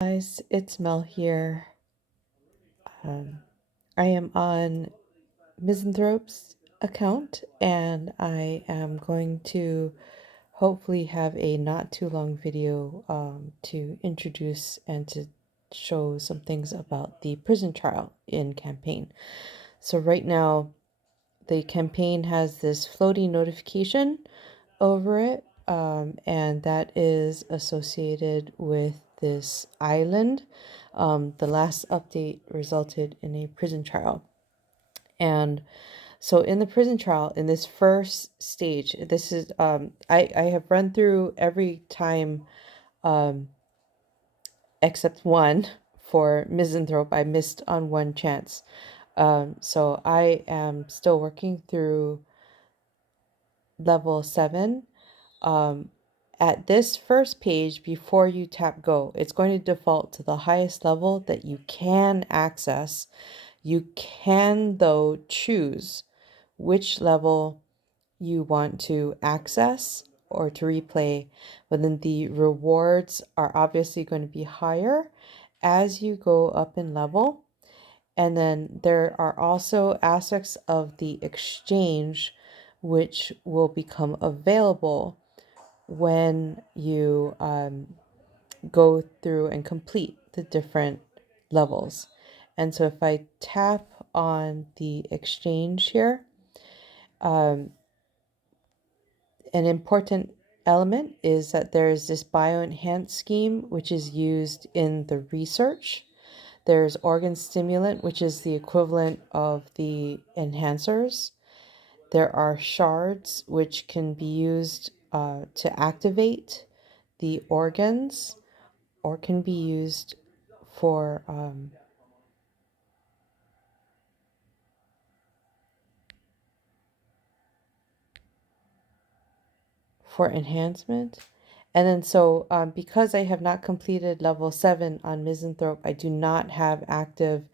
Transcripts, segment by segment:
Guys, it's Mel here. I am on Misanthrope's account and I am going to hopefully have a not too long video to introduce and to show some things about the prison trial in campaign. So right now the campaign has this floating notification over it, and that is associated with this island. The last update resulted in a prison trial. And so in the prison trial, in this first stage, this is, I have run through every time except one for Misanthrope. I missed on one chance. So I am still working through level 7. At this first page, before you tap go, it's going to default to the highest level that you can access. You can, though, choose which level you want to access or to replay, but then the rewards are obviously going to be higher as you go up in level. And then there are also aspects of the exchange which will become available when you go through and complete the different levels. And so if I tap on the exchange here, an important element is that there is this bioenhance scheme, which is used in the research. There's organ stimulant, which is the equivalent of the enhancers. There are shards, which can be used to activate the organs or can be used for enhancement. And then so because I have not completed level 7 on Misanthrope, I do not have active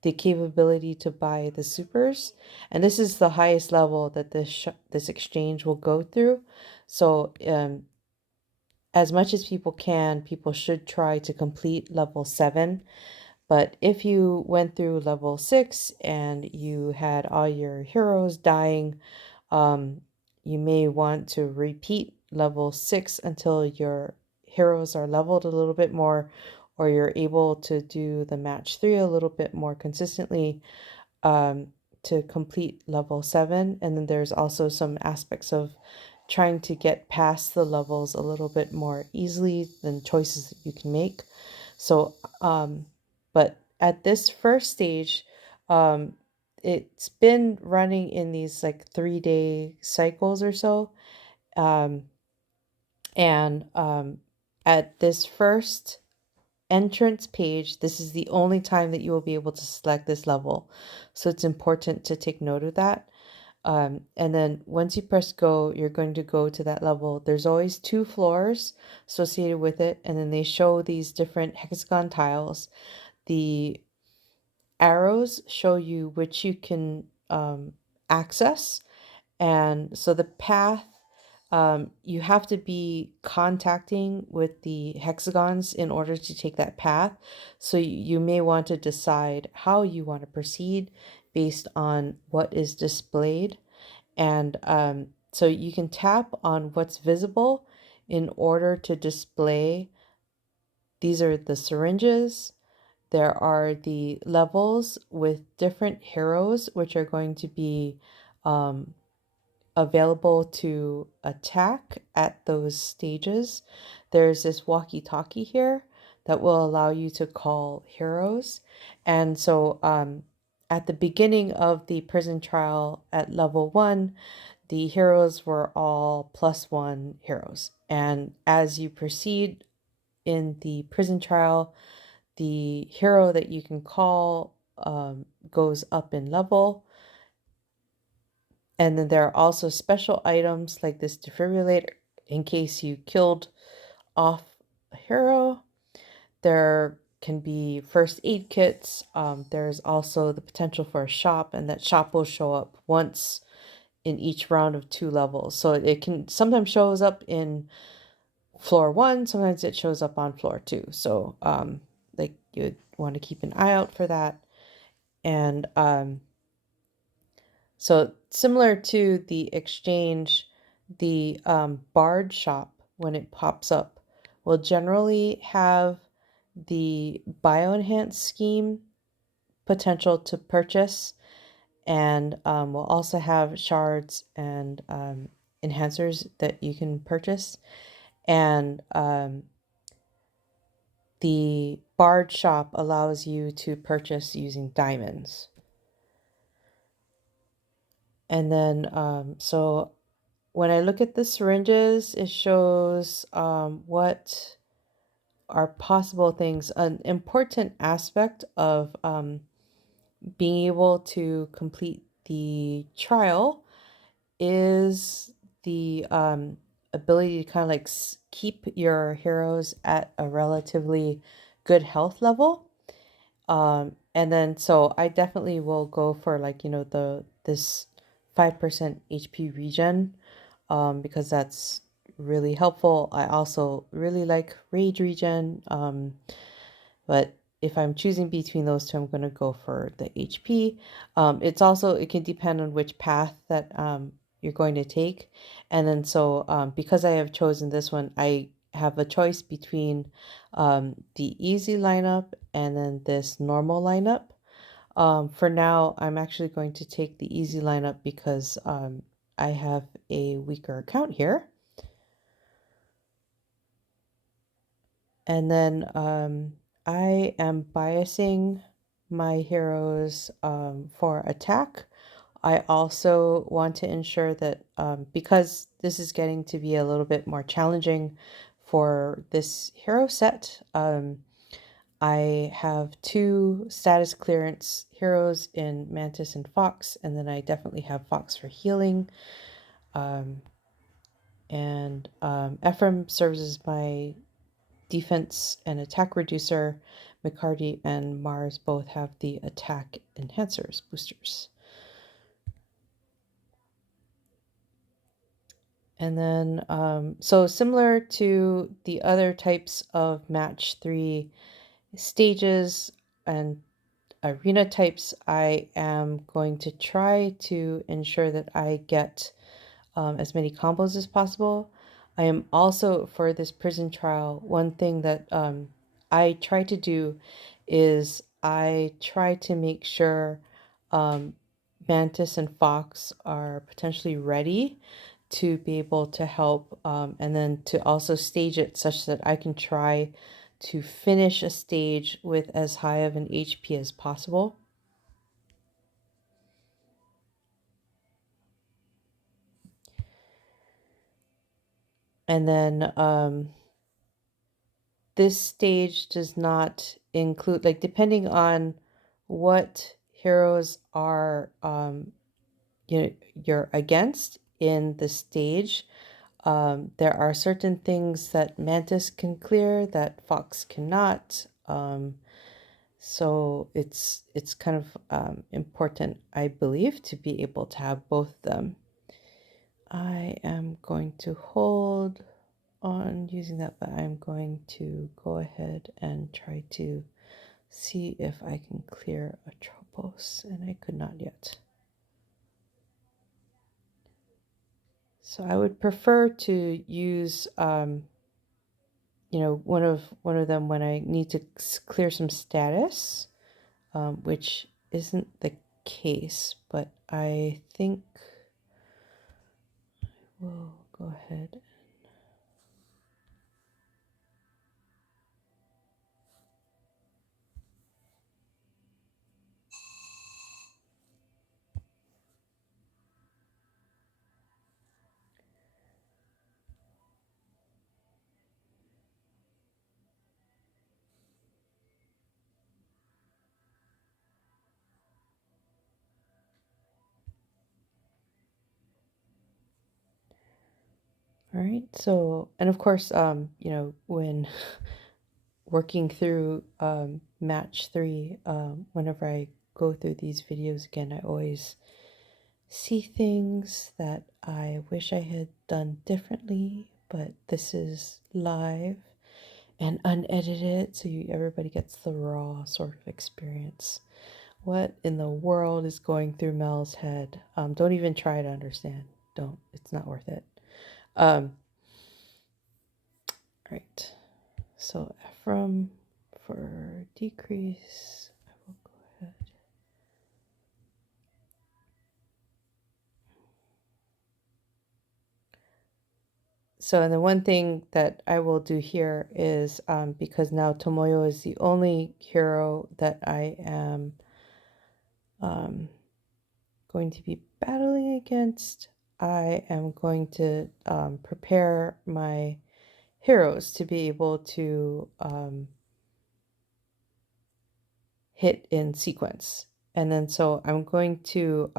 the capability to buy the supers. And this is the highest level that this exchange will go through. So as much as people should try to complete level 7. But if you went through level 6 and you had all your heroes dying, you may want to repeat level 6 until your heroes are leveled a little bit more, or you're able to do the match 3 a little bit more consistently to complete level 7. And then there's also some aspects of trying to get past the levels a little bit more easily than choices that you can make. So, but at this first stage, it's been running in these like 3-day cycles or so. And at this first entrance page, this is the only time that you will be able to select this level. So it's important to take note of that. And then once you press go, you're going to go to that level. There's always 2 floors associated with it. And then they show these different hexagon tiles. The arrows show you which you can access. And so the path, you have to be contacting with the hexagons in order to take that path. So you may want to decide how you want to proceed based on what is displayed. And so you can tap on what's visible in order to display. These are the syringes. There are the levels with different heroes, which are going to be available to attack at those stages. There's this walkie-talkie here that will allow you to call heroes. And so at the beginning of the prison trial at level 1, the heroes were all +1 heroes. And as you proceed in the prison trial, the hero that you can call goes up in level. And then there are also special items like this defibrillator in case you killed off a hero. There can be first aid kits. There's also the potential for a shop, and that shop will show up once in each round of 2 levels. So it can sometimes shows up in floor 1, sometimes it shows up on floor 2. So like you'd want to keep an eye out for that. And so similar to the exchange, the barred shop, when it pops up, will generally have the bioenhance scheme potential to purchase, and we'll also have shards and enhancers that you can purchase. And the barred shop allows you to purchase using diamonds. And then, so when I look at the syringes, it shows what are possible things. An important aspect of being able to complete the trial is the ability to kind of like keep your heroes at a relatively good health level. And then so I definitely will go for like, this 5% HP regen, because that's really helpful. I also really like rage regen, but if I'm choosing between those two, I'm going to go for the HP. It can depend on which path that you're going to take. And then so because I have chosen this one, I have a choice between the easy lineup and then this normal lineup. For now, I'm actually going to take the easy lineup because I have a weaker account here. And then I am biasing my heroes for attack. I also want to ensure that because this is getting to be a little bit more challenging for this hero set, I have 2 status clearance heroes in Mantis and Fox, and then I definitely have Fox for healing. And Ephraim serves as my defense and attack reducer. McCarty and Mars both have the attack enhancers boosters. And then, so similar to the other types of match 3 stages and arena types, I am going to try to ensure that I get as many combos as possible. I am also, for this prison trial, one thing that I try to do is I try to make sure Mantis and Fox are potentially ready to be able to help, and then to also stage it such that I can try to finish a stage with as high of an HP as possible. And then this stage does not include, like, depending on what heroes are you're against in the stage, there are certain things that Mantis can clear that Fox cannot. So it's kind of important, I believe, to be able to have both of them. I am going to hold on using that, but I'm going to go ahead and try to see if I can clear a Tropos, and I could not yet. So I would prefer to use one of them when I need to clear some status, which isn't the case, but I think we'll go ahead. All right, so, and of course, when working through match 3, whenever I go through these videos again, I always see things that I wish I had done differently, but this is live, and unedit it so everybody gets the raw sort of experience. What in the world is going through Mel's head? Don't even try to understand. Don't. It's not worth it. Right. So Ephraim for decrease. I will go ahead. So, and the one thing that I will do here is because now Tomoyo is the only hero that I am going to be battling against, I am going to prepare my heroes to be able to hit in sequence. And then so I'm going to,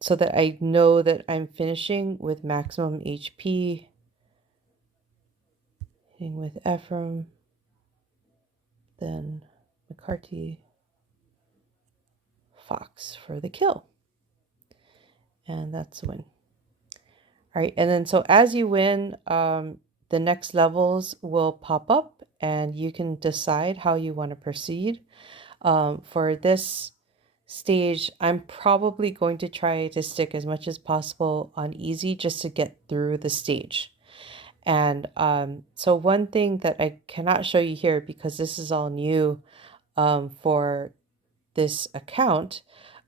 so that I know that I'm finishing with maximum HP, hitting with Ephraim, then McCarty, Fox for the kill. And that's a win. All right, and then so as you win, the next levels will pop up and you can decide how you want to proceed. For this stage, I'm probably going to try to stick as much as possible on easy just to get through the stage. And so one thing that I cannot show you here because this is all new for this account,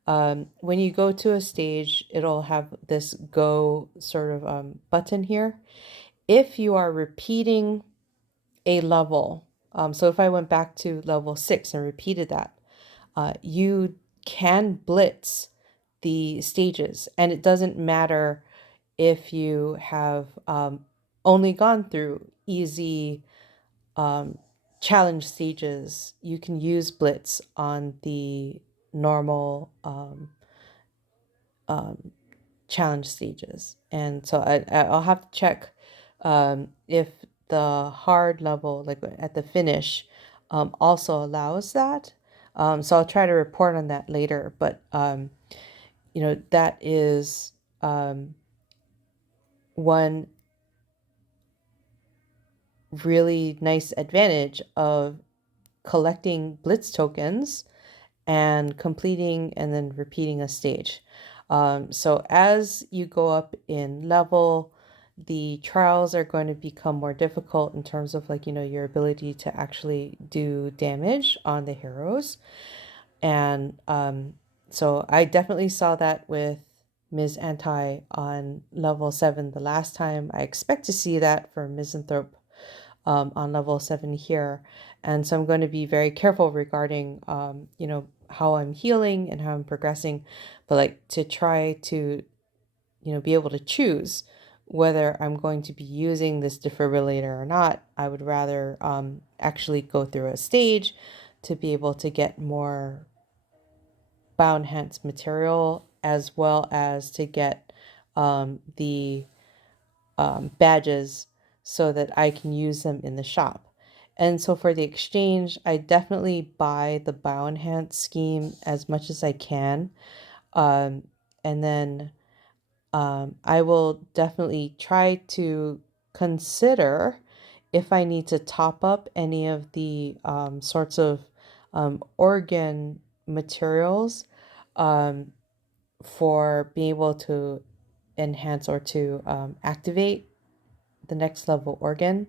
when you go to a stage, it'll have this go sort of button here. If you are repeating a level, so if I went back to level 6 and repeated that, you can blitz the stages, and it doesn't matter if you have only gone through easy challenge stages. You can use blitz on the normal challenge stages. And so I'll have to check if the hard level, like at the finish, also allows that. So I'll try to report on that later. But, that is one really nice advantage of collecting Blitz tokens and completing and then repeating a stage. So as you go up in level, the trials are going to become more difficult in terms of your ability to actually do damage on the heroes. And so I definitely saw that with Ms. Anti on level 7 the last time. I expect to see that for Misanthrope on level 7 here. And so I'm going to be very careful regarding, how I'm healing and how I'm progressing, but to try to, be able to choose whether I'm going to be using this defibrillator or not. I would rather actually go through a stage to be able to get more bioenhanced material as well as to get the badges so that I can use them in the shop. And so for the exchange, I definitely buy the bioenhance scheme as much as I can. And then I will definitely try to consider if I need to top up any of the sorts of organ materials for being able to enhance or to activate the next level organ.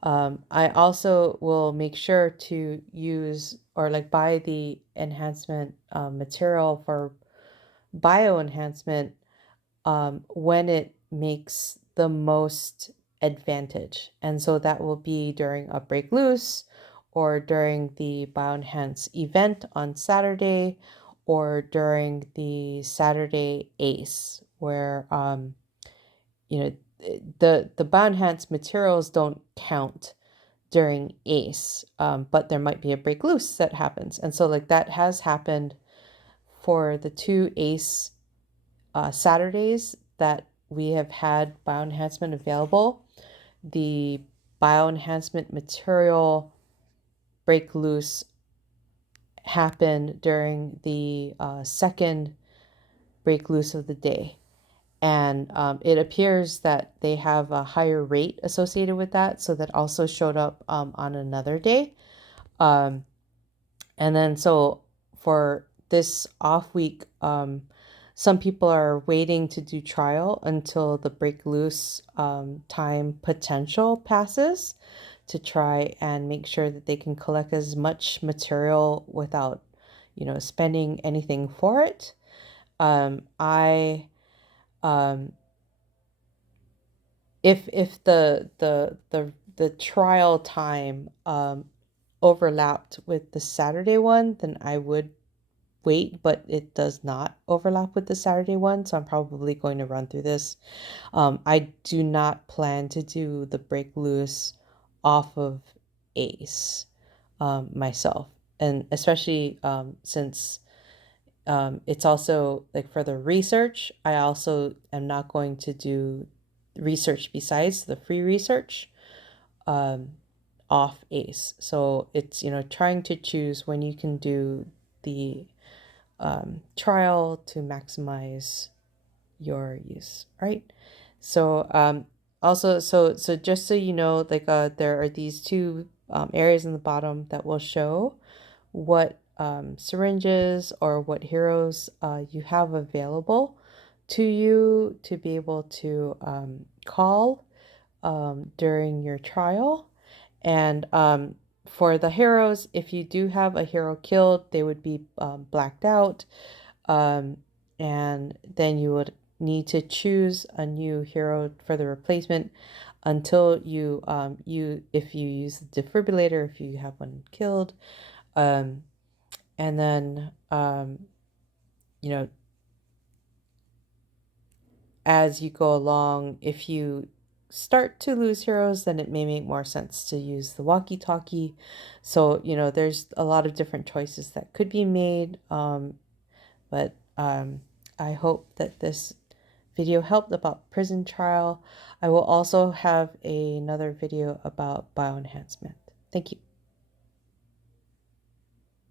I also will make sure to use or buy the enhancement material for bio enhancement when it makes the most advantage. And so that will be during a break loose or during the bioenhance event on Saturday or during the Saturday ACE where the bioenhanced materials don't count during ACE, but there might be a break loose that happens. And so that has happened for the 2 ACE Saturdays that we have had bioenhancement available. The bioenhancement material break loose happened during the second break loose of the day. And it appears that they have a higher rate associated with that. So that also showed up on another day. Um, and then so for this off week, some people are waiting to do trial until the break loose time potential passes to try and make sure that they can collect as much material without, spending anything for it. I if the trial time overlapped with the Saturday one, then I would wait, but it does not overlap with the Saturday one, so I'm probably going to run through this. I do not plan to do the break loose off of Ace myself, and especially since it's also like for the research, I also am not going to do research besides the free research um, off Ace. So it's, trying to choose when you can do the trial to maximize your use, right? So also, so just so you know, like there are these two areas in the bottom that will show what syringes or what heroes you have available to you to be able to call during your trial. And for the heroes, if you do have a hero killed, they would be blacked out. Um, and then you would need to choose a new hero for the replacement until if you use the defibrillator, if you have one killed. Um, and then, you know, as you go along, if you start to lose heroes, then it may make more sense to use the walkie-talkie. So, there's a lot of different choices that could be made. But I hope that this video helped about prison trial. I will also have another video about bioenhancement. Thank you.